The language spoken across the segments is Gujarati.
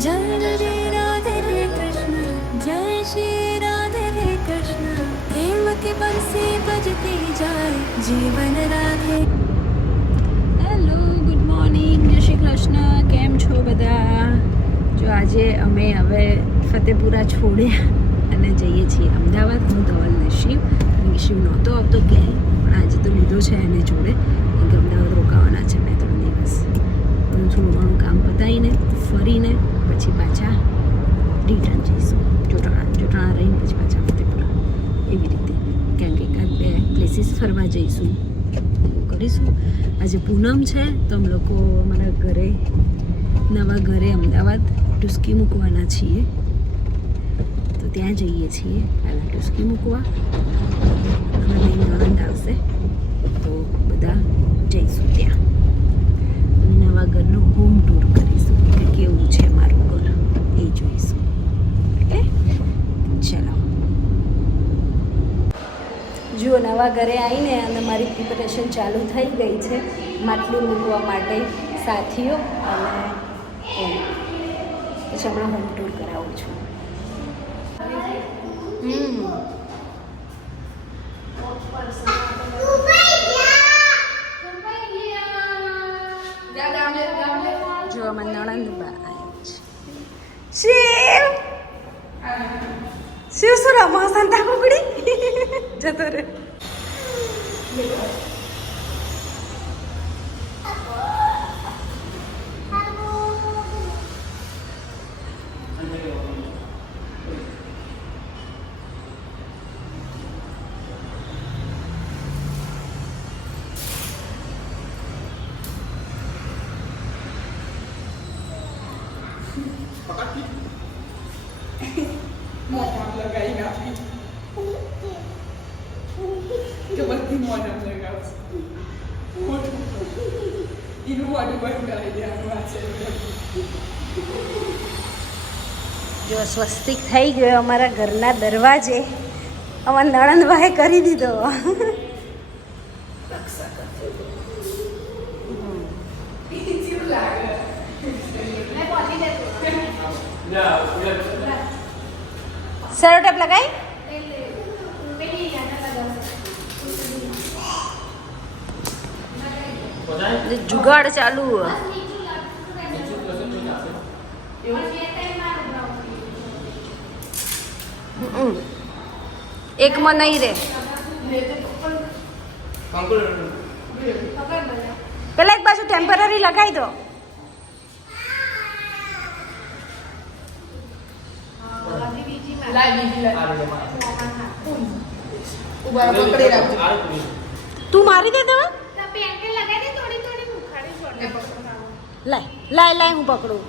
जय श्री राधे कृष्ण, जय श्री राधे कृष्ण, प्रेम की बंसी बजती जाए जीवन राधे। હેલો, ગુડ મોર્નિંગ, જય શ્રી કૃષ્ણ. કેમ છો બધા? જો આજે અમે હવે ફતેપુરા છોડ્યા અને જઈએ છીએ અમદાવાદ. હું ધવલને શિવ, શિવ નહોતો આવતો ક્યાંય, પણ આજે તો લીધો છે એને જોડે, કેમ કે અમદાવાદ રોકાવાના છે 2-3 દિવસ. હું થોડું ઘણું કામ પતાવીને ફરીને પછી પાછા રિટર્ન જઈશું જોટાણા રહીને પછી પાછા ફતેપુરા, એવી રીતે. કેમ કે 1-2 પ્લેસીસ ફરવા જઈશું, એવું કરીશું. આજે પૂનમ છે તો અમે લોકો અમારા ઘરે, નવા ઘરે અમદાવાદ ટુસ્કી મૂકવાના છીએ, તો ત્યાં જઈએ છીએ પહેલાં ટુસ્કી મૂકવા. અમે ભાઈ નણંદ આવશે તો બધા જઈશું ત્યાં, અને નવા ઘરનું હોમ ટૂર કરીશું કે કેવું છે મારું ઘર એ જોઈશું. ઓકે, ચલો. જુઓ, નવા ઘરે આવીને અને મારી પ્રિપેરેશન ચાલુ થઈ ગઈ છે માટલી મૂકવા માટે, સાથીઓ અને એમ. પછી હમણાં હોમ ટૂર કરાવું છું. જો અમે નણંદબા આવ્યા છે. શિવ શિવ શું રમો સંતા કુકડી જતો રે. જો સ્વસ્તિક થઈ ગયો અમારા ઘરના દરવાજે, અમારા નણંદભાઈ કરી દીધો. સેરોટેપ લગાઈ જુગાડ ચાલુ. એકમાં નહીં રે, પેલા એક બાજુ ટેમ્પરરી લગાવી દો. તું મારી દે તો લાય હું પકડું.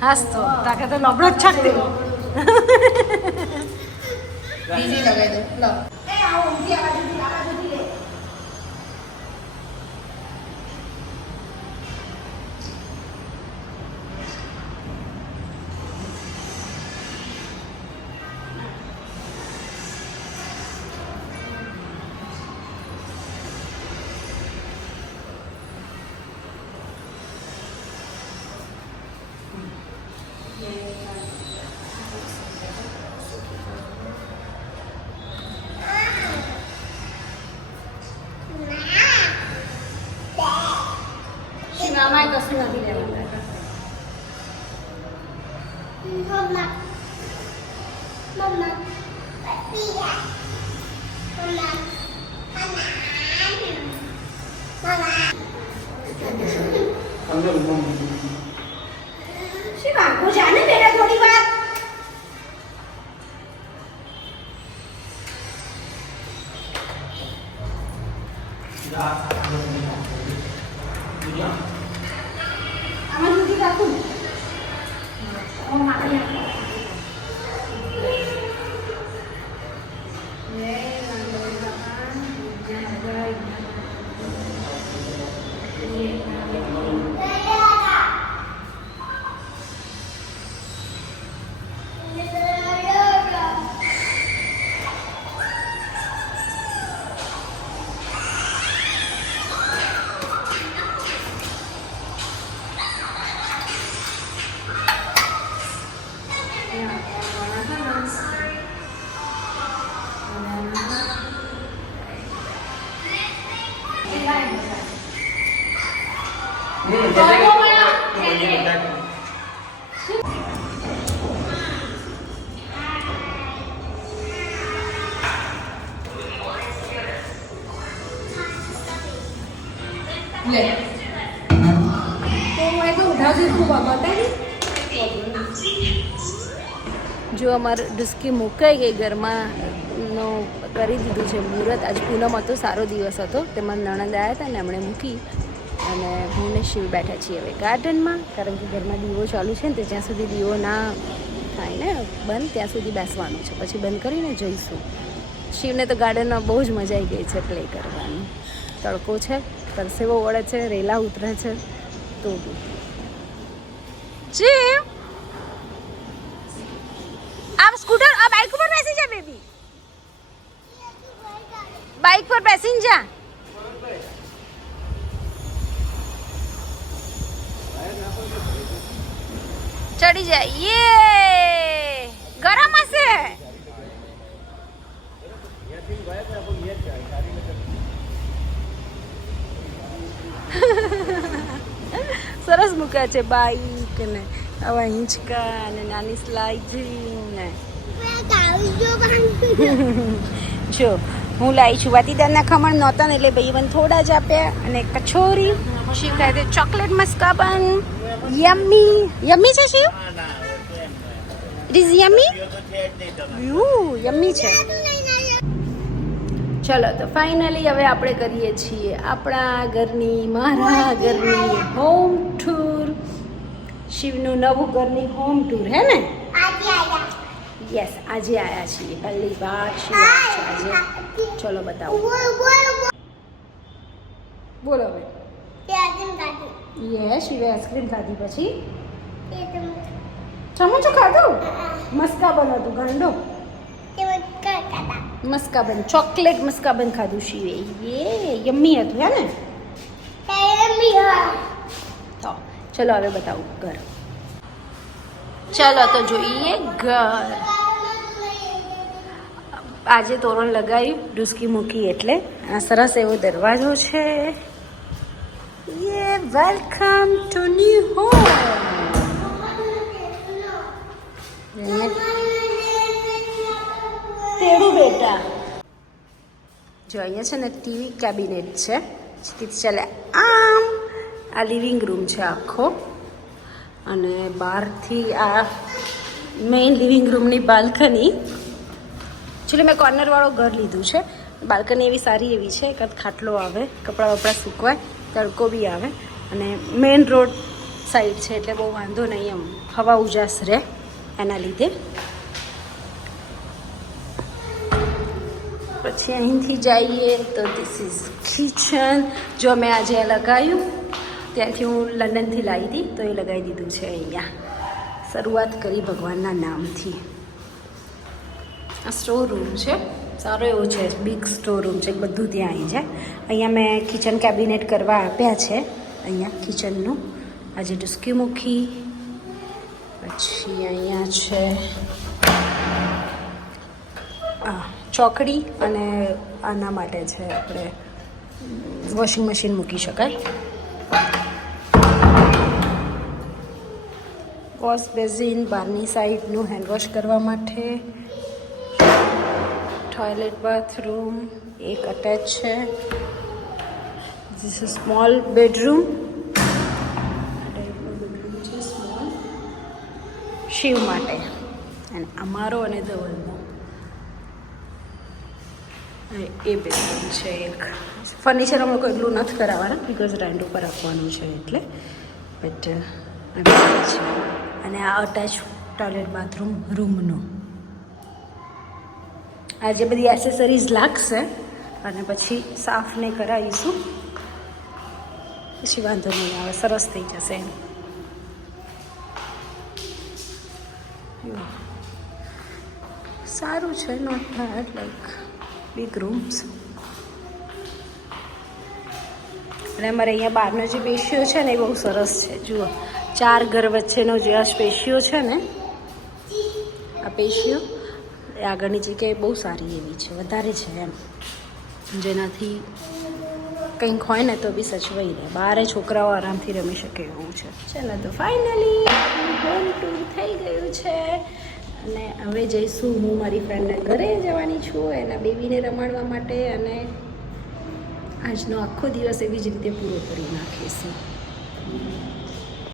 હાસ તો તાકે તો લબડો જ છાક દે. બીજી લગાવી દો. લો એ આવો ઊંધી આ બાજુથી લે. મામાએ કશું નથી લેવાના. શી વાંકો જાને બેટા થોડી વાર. આમાં દૂધી રાખું. લે તો मैं तो उठा से खूब आता है જો અમારું ડુસ્કી મુકાઈ ગઈ ઘરમાં નો કરી દીધું છે મુહૂર્ત. આજ પૂનમ હતો, સારો દિવસ હતો. તેમાં નણંદ આવ્યા હતા ને એમણે મૂકી અને હું ને શિવ બેઠા છીએ હવે ગાર્ડનમાં, કારણ કે ઘરમાં દીવો ચાલુ છે ને તે જ્યાં સુધી દીવો ના થાય ને બંધ ત્યાં સુધી બેસવાનું છે, પછી બંધ કરીને જઈશું. શિવને તો ગાર્ડનમાં બહુ જ મજા આવી ગઈ છે પ્લે કરવાની. તડકો છે, પરસેવો વળે છે, રેલા ઉતરે છે તો બી. શિવ आप स्कूटर आप बाइक पर बैसी जा बेबी, बाइक पर बैसी जा. चढ़ी जा, ये गरम हसे સરસ મૂક્યા છે બાઈક ને આવા હિંચકા અને નાની સ્લાઇડિંગ ને. જો હું લાવી છું વાતીદારના ખમણ નહોતા ને એટલે ભાઈ મને થોડા જ આપ્યા અને કચોરી. શિવ ખાય છે ચોકલેટ મસ્કાબન. યમ્મી યમ્મી છે Shiv, it is yummy. Yummy છે. ચલો તો ફાઇનલી હવે આપણે કરીએ છીએ આપણા ઘરની, મારા ઘરની હોમ ટૂર. શિવનું નવું ઘરની હોમ ટૂર હે ને? યસ, આજે આવ્યા છીએ પહેલી વાર શિવ છે આજે. ચલો બતાવો, બોલો હવે. યસ, શિવે આઈસ્ક્રીમ ખાધી, પછી સમોસો ખાધો, મસ્કાબન હતું ગાંડો, મસ્કાબન ચોકલેટ મસ્કાબન ખાધું શિવે. યે યમ્મી હતું હે ને? તો ચલો હવે બતાવું ઘર. ચલો તો જોઈએ ઘર. આજે તોરણ લગાવ્યું, ડુસ્કી મૂકી એટલે. આ સરસ એવો દરવાજો છે. યે વેલકમ ટુ ન્યુ હોમ. તેડું બેટા. જો અહીંયા છે ને ટીવી કેબિનેટ છે. ચાલે આમ. આ લિવિંગ રૂમ છે આખો, અને બહારથી આ મેઇન લિવિંગ રૂમની બાલ્કની. એકચ્યુઅલી મેં કોર્નરવાળો ઘર લીધું છે. બાલ્કની એવી સારી એવી છે, એકાદ ખાટલો આવે, કપડાં વપડા સૂકવાય, તડકો બી આવે, અને મેઇન રોડ સાઈડ છે એટલે બહુ વાંધો નહીં, એમ હવા ઉજાસ રહે એના લીધે. પછી અહીંથી જઈએ તો ધીસ ઇઝ કિચન. જો મેં આજે લગાવ્યું ત્યાંથી હું લંડનથી લાવી હતી તો એ લગાવી દીધું છે અહીંયા. શરૂઆત કરી ભગવાનના નામથી. આ સ્ટોર રૂમ છે, સારો એવો છે, બિગ સ્ટોર રૂમ છે, બધું ત્યાં આવી જાય. અહીંયા મેં કિચન કેબિનેટ કરવા આપ્યા છે. અહીંયા કિચનનું આજે ડુસ્કી મૂકી. પછી અહીંયા છે ચોકડી, અને આના માટે છે આપણે વોશિંગ મશીન મૂકી શકાય. વોશ બેઝિન બહારની સાઈડનું હેન્ડવોશ કરવા માટે. ટોયલેટ બાથરૂમ એક અટેચ છે. This is small bedroom. છે સ્મોલ શિવ માટે, અને અમારો અને ધવલનો એ બેડરૂમ છે એક. ફર્નિચર અમે કોઈ એટલું નથી કરાવવાના, બિકોઝ રેન્ટ ઉપર આપવાનું છે એટલે. બટ છે. અને આ અટેચ ટોયલેટ બાથરૂમ રૂમનું. આ જે બધી એસેસરીઝ લાગશે અને પછી સાફને કરાવીશું, પછી વાંધો નહીં આવે, સરસ થઈ જશે એમ. સારું છે, not bad, like big rooms. અને અમારે અહીંયા બહારનો જે પેશિયો છે ને એ બહુ સરસ છે. જુઓ, 4 ઘર વચ્ચેનો જે આ પેશિયો છે ને, આ પેશિયો એ આગળની જગ્યાએ બહુ સારી એવી છે, વધારે છે એમ, જેનાથી કંઈક હોય ને તો બી સચવાઈ રહે. બહાર છોકરાઓ આરામથી રમી શકે એવું છે. ચાલો તો ફાઇનલી હોમ ટૂર થઈ ગયું છે અને હવે જઈશું. હું મારી ફ્રેન્ડના ઘરે જવાની છું એના બેબીને રમાડવા માટે અને આજનો આખો દિવસ એવી જ રીતે પૂરો કરી નાખીશું.